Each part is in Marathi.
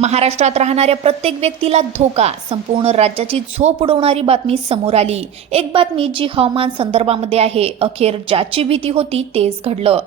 महाराष्ट्रात राहणाऱ्या प्रत्येक व्यक्तीला धोका, संपूर्ण राज्याची झोप उडवणारी बातमी समोर आली. एक बातमी जी हवामान संदर्भामध्ये आहे. अखेर ज्याची भीती होती तेच घडलं.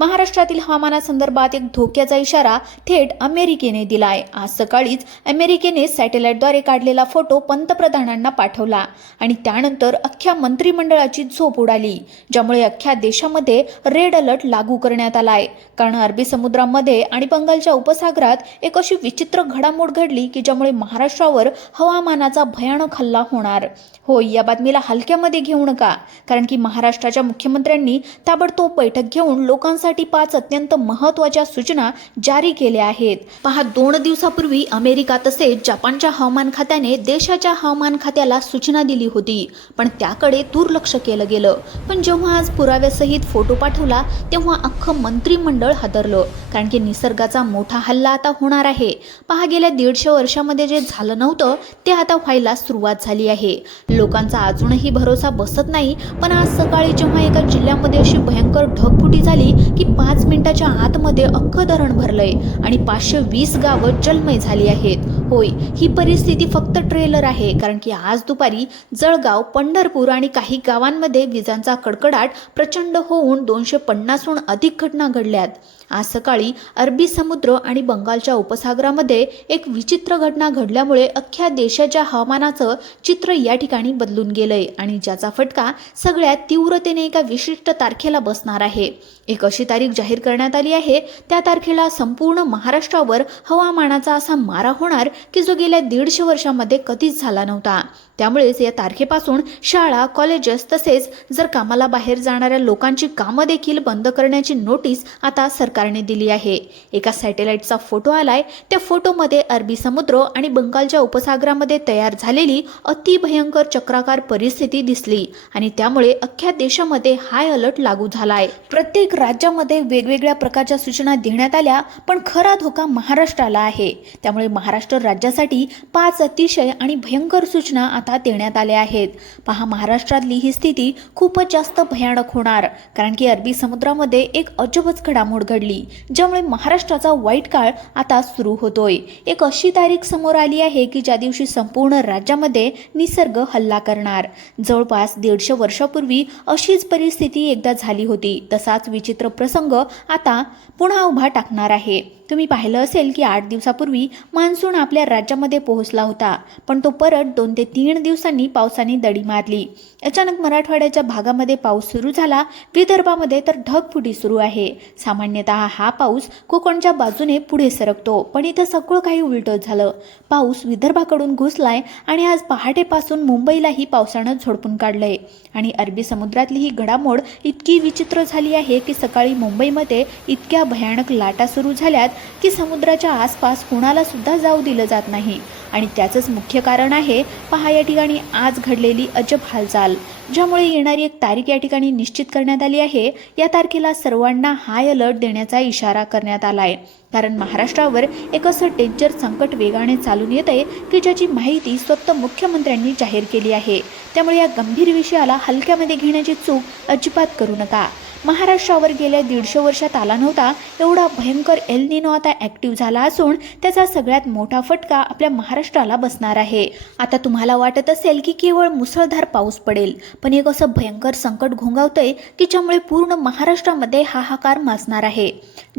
महाराष्ट्रातील हवामानासंदर्भात एक धोक्याचा इशारा थेट अमेरिकेने दिलाय. आज सकाळीच अमेरिकेने सॅटेलाइटद्वारे काढलेला फोटो पंतप्रधानांना पाठवला आणि त्यानंतर अख्ख्या मंत्रिमंडळाची झोप उडाली, ज्यामुळे अख्ख्या देशामध्ये रेड अलर्ट लागू करण्यात आलाय. कारण अरबी समुद्रामध्ये आणि बंगालच्या उपसागरात एक अशी विचित्र घडामोड घडली की ज्यामुळे महाराष्ट्रावर हवामानाचा भयानक हल्ला होणार. होय, या बातमीला हलक्यामध्ये घेऊ नका, कारण की महाराष्ट्राच्या मुख्यमंत्र्यांनी ताबडतोब बैठक घेऊन लोकांसाठी 5 अत्यंत महत्त्वाच्या सूचना जारी केल्या आहेत. पहा, 2 दिवसापूर्वी अमेरिका तसेच जपानच्या हवामान खात्याने देशाच्या हवामान खात्याला सूचना दिली होती, पण त्याकडे दुर्लक्ष केलं गेलं. पण जेव्हा आज पुराव्यासहित फोटो पाठवला तेव्हा अख्खं मंत्रिमंडळ हादरलं, कारण की निसर्गाचा मोठा हल्ला आता होणार आहे. पहा, गेल्या 150 वर्षामध्ये जे झालं नव्हतं ते आता व्हायला सुरुवात झाली आहे. लोकांचा अजूनही भरोसा बसत नाही, पण आज सकाळी जेव्हा एका जिल्ह्यामध्ये अशी भयंकर ढगफुटी झाली की 5 मिनिटाच्या आतमध्ये अख्खं धरण भरलंय आणि 520 गावं जलमय झाली आहेत. होय, ही परिस्थिती फक्त ट्रेलर आहे, कारण की आज दुपारी जळगाव, पंढरपूर आणि काही गावांमध्ये विजांचा कडकडाट प्रचंड होऊन 250हून अधिक घटना घडल्यात. आज सकाळी अरबी समुद्र आणि बंगालच्या उपसागरामध्ये एक विचित्र घटना घडल्यामुळे अख्ख्या देशाच्या हवामानाचं चित्र या ठिकाणी बदलून गेलंय आणि ज्याचा फटका सगळ्यात तीव्रतेने एका विशिष्ट तारखेला बसणार आहे. एक अशी तारीख जाहीर करण्यात आली आहे, त्या तारखेला संपूर्ण महाराष्ट्रावर हवामानाचा असा मारा होणार की जो गेल्या 150 वर्षामध्ये कधीच झाला नव्हता. त्यामुळेच या तारखेपासून शाळा, कॉलेजेस तसेच जर कामाला बाहेर जाणाऱ्या लोकांची कामं देखील बंद करण्याची नोटीस आता सरकारने दिली आहे. एका सॅटेलाइटचा फोटो आलाय. त्या फोटोमध्ये अरबी समुद्र आणि बंगालच्या उपसागरामध्ये तयार झालेली अतिभयंकर चक्राकार परिस्थिती दिसली आणि त्यामुळे अख्ख्या देशामध्ये हाय अलर्ट लागू झालाय. प्रत्येक राज्यामध्ये वेगवेगळ्या प्रकारच्या सूचना देण्यात आल्या, पण खरा धोका महाराष्ट्राला आहे. त्यामुळे महाराष्ट्र राज्यासाठी 5 अतिशय आणि भयंकर सूचना आता देण्यात आल्या आहेत. पहा, महाराष्ट्रातली ही स्थिती खूपच जास्त भयानक होणार, कारण की अरबी समुद्रामध्ये एक अजबच घडामोड घडली, ज्यामुळे महाराष्ट्राचा वाईट काळ आता सुरू होतोय. एक अशी तारीख समोर आली आहे की ज्या दिवशी संपूर्ण राज्यामध्ये निसर्ग हल्ला करणार. जवळपास 150 वर्षापूर्वी अशीच परिस्थिती एकदा झाली होती. तसाच विचित्र प्रसंग आता पुन्हा उभा टाकणार आहे. तुम्ही पाहिलं असेल की 8 दिवसापूर्वी मान्सून आपल्या राज्यामध्ये पोहोचला होता, पण तो परत 2 ते 3 दिवसांनी पावसाने दडी मारली. अचानक मराठवाड्याच्या भागामध्ये पाऊस सुरू झाला. विदर्भामध्ये तर ढगफुटी सुरू आहे. सामान्यतः हा पाऊस कोकणच्या बाजूने पुढे सरकतो, पण इथं सगळं काही उलटं झालं. पाऊस विदर्भाकडून घुसलाय आणि आज पहाटेपासून मुंबईलाही पावसानं झोडपून काढलंय आणि अरबी समुद्रातली ही घडामोड इतकी विचित्र झाली आहे की सकाळी मुंबईमध्ये इतक्या भयानक लाटा सुरू झाल्यात की समुद्राच्या आसपास कुणाला सुद्धा जाऊ दिलं जात नाही. आणि त्याचंच मुख्य कारण आहे, पहा, या ठिकाणी आज घडलेली अजब हालचाल, ज्यामुळे येणारी एक तारीख या ठिकाणी निश्चित करण्यात आली आहे. या तारखेला सर्वांना हाय अलर्ट देण्याचा इशारा करण्यात आलाय, कारण महाराष्ट्रावर एक असं डेंजर संकट वेगाने चालून येत आहे की ज्याची माहिती स्वतः मुख्यमंत्र्यांनी जाहीर केली आहे. त्यामुळे या गंभीर विषयाला हलक्यामध्ये घेण्याची चूक अजिबात करू नका. महाराष्ट्रावर गेल्या 150 वर्षात आला नव्हता एवढा भयंकर एल निनो आता ॲक्टिव्ह झाला असून त्याचा सगळ्यात मोठा फटका आपल्या महाराष्ट्राला बसणार आहे. आता तुम्हाला वाटत असेल की केवळ मुसळधार पाऊस पडेल, पण एक असं भयंकर संकट घोंगावतंय की ज्यामुळे पूर्ण महाराष्ट्रामध्ये हाहाकार माजणार आहे.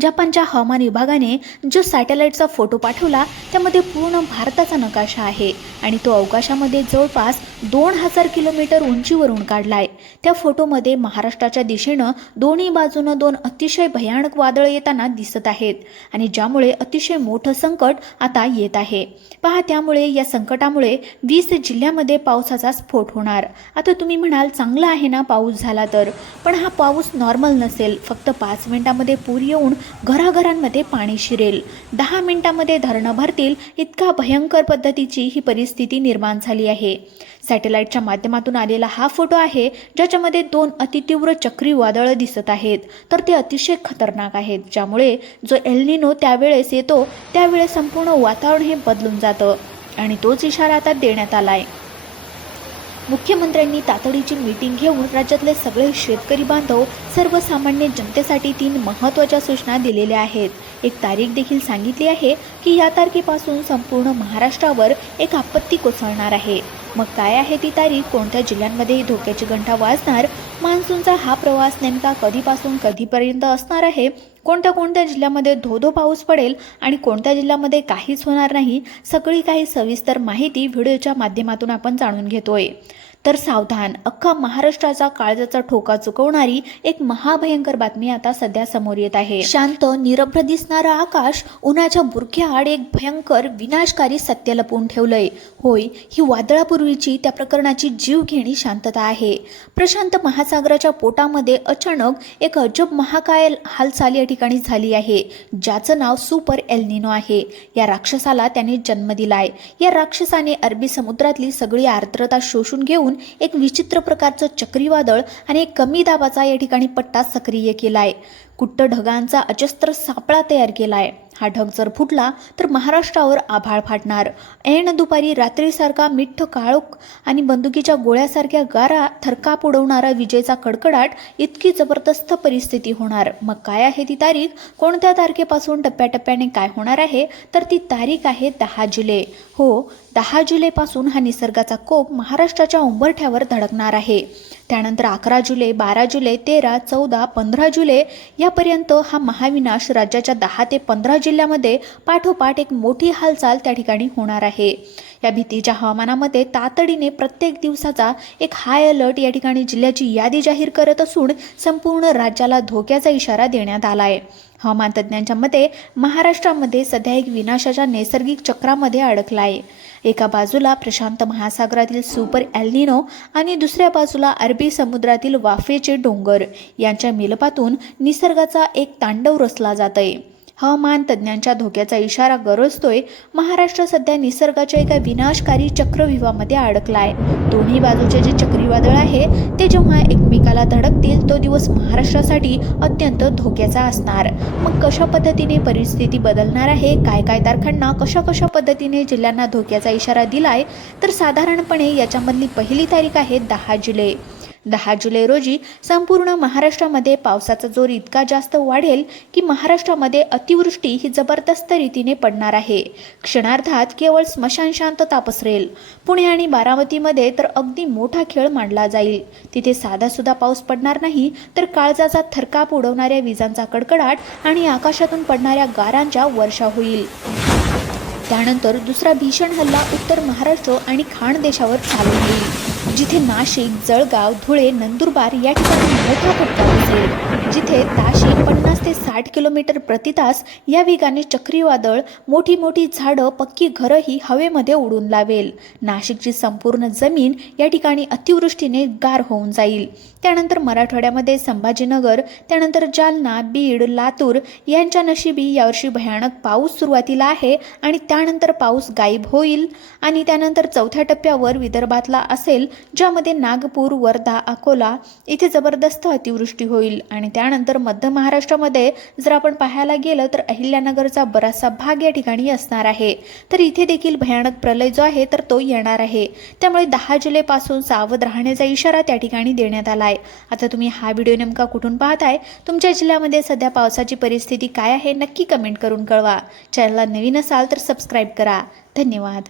जपानच्या हवामान विभागाने जो सॅटेलाइटचा फोटो पाठवला त्यामध्ये पूर्ण भारताचा नकाशा आहे आणि तो अवकाशामध्ये जवळपास 2000 किलोमीटर उंचीवरून काढलाय. त्या फोटोमध्ये महाराष्ट्राच्या दिशेनं दोन्ही बाजूनं 2 अतिशय भयानक वादळ येताना दिसत आहेत आणि ज्यामुळे अतिशय मोठं संकट आता येत आहे. पहा, त्यामुळे या संकटामुळे 20 जिल्ह्यामध्ये पावसाचा स्फोट होणार. आता तुम्ही म्हणाल, चांगला आहे ना पाऊस झाला तर, पण हा पाऊस नॉर्मल नसेल. फक्त 5 मिनिटांमध्ये पूर येऊन घराघरांमध्ये पाणी शिरेल. 10 मिनिटांमध्ये धरणं भरतील, इतका भयंकर पद्धतीची ही परिस्थिती निर्माण झाली आहे. सॅटेलाइटच्या माध्यमातून आलेला हा फोटो आहे, ज्याच्यामध्ये 2 अतितीव्र चक्रीवादळं दिसत आहेत, तर ते अतिशय खतरनाक आहेत, ज्यामुळे जो एल निनो त्यावेळेस येतो त्यावेळेस संपूर्ण वातावरण हे बदलून जातं आणि तोच इशारा आता देण्यात आलाय. मुख्यमंत्र्यांनी तातडीची मीटिंग घेऊन राज्यातले सगळे शेतकरी बांधव, सर्वसामान्य जनतेसाठी 3 महत्त्वाच्या सूचना दिलेल्या आहेत. एक तारीख देखील सांगितली आहे की या तारखेपासून संपूर्ण महाराष्ट्रावर एक आपत्ती कोसळणार आहे. मग काय आहे ती तारीख? कोणत्या जिल्ह्यांमध्ये धोक्याची घंटा वाजणार? मान्सूनचा हा प्रवास नेमका कधीपासून कधीपर्यंत असणार आहे? कोणत्या जिल्ह्यामध्ये धो-धो पाऊस पडेल आणि कोणत्या जिल्ह्यामध्ये काहीच होणार नाही? सगळी काही सविस्तर माहिती व्हिडिओच्या माध्यमातून आपण जाणून घेतोय. तर सावधान, अख्खा महाराष्ट्राचा काळजाचा ठोका चुकवणारी एक महाभयंकर बातमी आता सध्या समोर येत आहे. शांत निरभ्र दिसणारं आकाश उन्हाच्या बुरख्याआड एक भयंकर विनाशकारी सत्य लपवून ठेवलंय. होय, ही वादळापूर्वीची त्या प्रकरणाची जीवघेणी शांतता आहे. प्रशांत महासागराच्या पोटामध्ये अचानक एक अजब महाकाय हालचाल या ठिकाणी झाली आहे, ज्याचं नाव सुपर एल निनो आहे. या राक्षसाला त्याने जन्म दिलाय. या राक्षसाने अरबी समुद्रातली सगळी आर्द्रता शोषून घेऊन एक विचित्र प्रकारचं चक्रीवादळ आणि एक कमी दाबाचा या ठिकाणी पट्टा सक्रिय केलाय. कुट्ट ढगांचा अजस्त्र सापळा तयार केलाय. हा ढग जर फुटला तर महाराष्ट्रावर आभाळ फाटणार. ऐन दुपारी रात्रीसारखा मिठ्ठ काळोख आणि बंदुकीच्या गोळ्यासारख्या गारा थरकाप उडवणारा विजेचा कडकडाट, इतकी जबरदस्त परिस्थिती होणार. मग काय आहे ती तारीख? कोणत्या तारखेपासून टप्प्याटप्प्याने काय होणार आहे? तर ती तारीख आहे 10 जुलै. हो, 10 जुलैपासून हा निसर्गाचा कोप महाराष्ट्राच्या उंबरठ्यावर धडकणार आहे. त्यानंतर 11 जुलै, 12 जुलै, 13, 14, 15 जुलै यापर्यंत हा महाविनाश राज्याच्या 10 ते 15 जिल्ह्यामध्ये पाठोपाठ एक मोठी हालचाल त्या ठिकाणी होणार आहे. या भीतीच्या हवामानामध्ये तातडीने प्रत्येक दिवसाचा एक हाय अलर्ट या ठिकाणी जिल्ह्याची यादी जाहीर करत असून संपूर्ण राज्याला धोक्याचा इशारा देण्यात आला आहे. हवामान तज्ज्ञांच्या मते महाराष्ट्रामध्ये सध्या एक विनाशाच्या नैसर्गिक चक्रामध्ये अडकला आहे. एका बाजूला प्रशांत महासागरातील सुपर एल निनो आणि दुसऱ्या बाजूला अरबी समुद्रातील वाफेचे डोंगर यांच्या मिलपातून निसर्गाचा एक तांडव रचला जात आहे. हवामान तज्ज्ञांच्या धोक्याचा इशारा गरजतोय. महाराष्ट्र सध्या निसर्गाच्या एका विनाशकारी चक्रव्यूहामध्ये अडकला आहे. दोन्ही बाजूचे जे चक्रीवादळ आहे ते जेव्हा एकमेकाला धडकतील तो दिवस महाराष्ट्रासाठी अत्यंत धोक्याचा असणार. मग कशा पद्धतीने परिस्थिती बदलणार आहे? काय तारखांना कशा पद्धतीने जिल्ह्यांना धोक्याचा इशारा दिलाय? तर साधारणपणे याच्यामधली पहिली तारीख आहे 10 जुलै. 10 जुलै रोजी संपूर्ण महाराष्ट्रामध्ये पावसाचा जोर इतका जास्त वाढेल की महाराष्ट्रामध्ये अतिवृष्टी ही जबरदस्त रीतीने पडणार आहे. क्षणार्धात केवळ स्मशान शांतता पसरेल. पुणे आणि बारामतीमध्ये तर अगदी मोठा खेळ मांडला जाईल. तिथे साधासुद्धा पाऊस पडणार नाही, तर काळजाचा थरकाप उडवणाऱ्या विजांचा कडकडाट आणि आकाशातून पडणाऱ्या गारांच्या वर्षा होईल. त्यानंतर दुसरा भीषण हल्ला उत्तर महाराष्ट्र आणि खानदेशावर चालू होईल, जिथे नाशिक, जळगाव, धुळे, नंदुरबार या ठिकाणी मोठा फटका बसेल. जिथे ताशी 50 ते 60 किलोमीटर प्रति तास या वेगाने चक्रीवादळ मोठी झाडं, पक्की घरंही हवेमध्ये उडून लावेल. नाशिकची संपूर्ण जमीन या ठिकाणी अतिवृष्टीने गार होऊन जाईल. त्यानंतर मराठवाड्यामध्ये संभाजीनगर, त्यानंतर जालना, बीड, लातूर यांच्या नशिबी यावर्षी भयानक पाऊस सुरुवातीला आहे आणि त्यानंतर पाऊस गायब होईल. आणि त्यानंतर चौथ्या टप्प्यावर विदर्भातला असेल, ज्यामध्ये नागपूर, वर्धा, अकोला इथे जबरदस्त अतिवृष्टी होईल. आणि त्यानंतर मध्य महाराष्ट्रामध्ये जर आपण पाहायला गेलं तर अहिल्यानगरचा बराचसा भाग या ठिकाणी असणार आहे. तर इथे देखील भयानक प्रलय जो आहे तर तो येणार आहे. त्यामुळे 10 जुलैपासून सावध राहण्याचा इशारा त्या ठिकाणी देण्यात आला आहे. आता तुम्ही हा व्हिडिओ नेमका कुठून पाहताय? तुमच्या जिल्ह्यामध्ये सध्या पावसाची परिस्थिती काय आहे? नक्की कमेंट करून कळवा. चॅनलला नवीन असाल तर सबस्क्राईब करा. धन्यवाद.